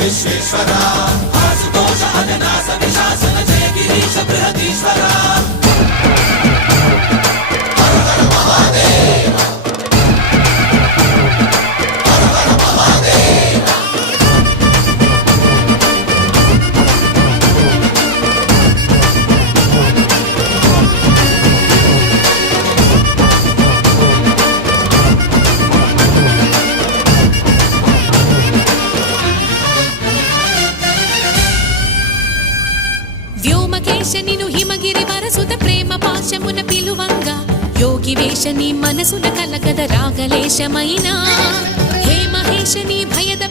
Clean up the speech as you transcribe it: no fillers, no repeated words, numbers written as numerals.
విశ్వేశ్వర ఆశుతోష అవినాశ విశాసన జయ గిరీశ బృహదీశ్వర హర హర మహాదేవ హర హర మహాదేవ వ్యోమకేశనిను హిమగిరి వరసుత ప్రేమ పాశమున పిలువంగా యోగి వేషని మనసున కలకద రాగలేశమైనా హే మహేశని భయద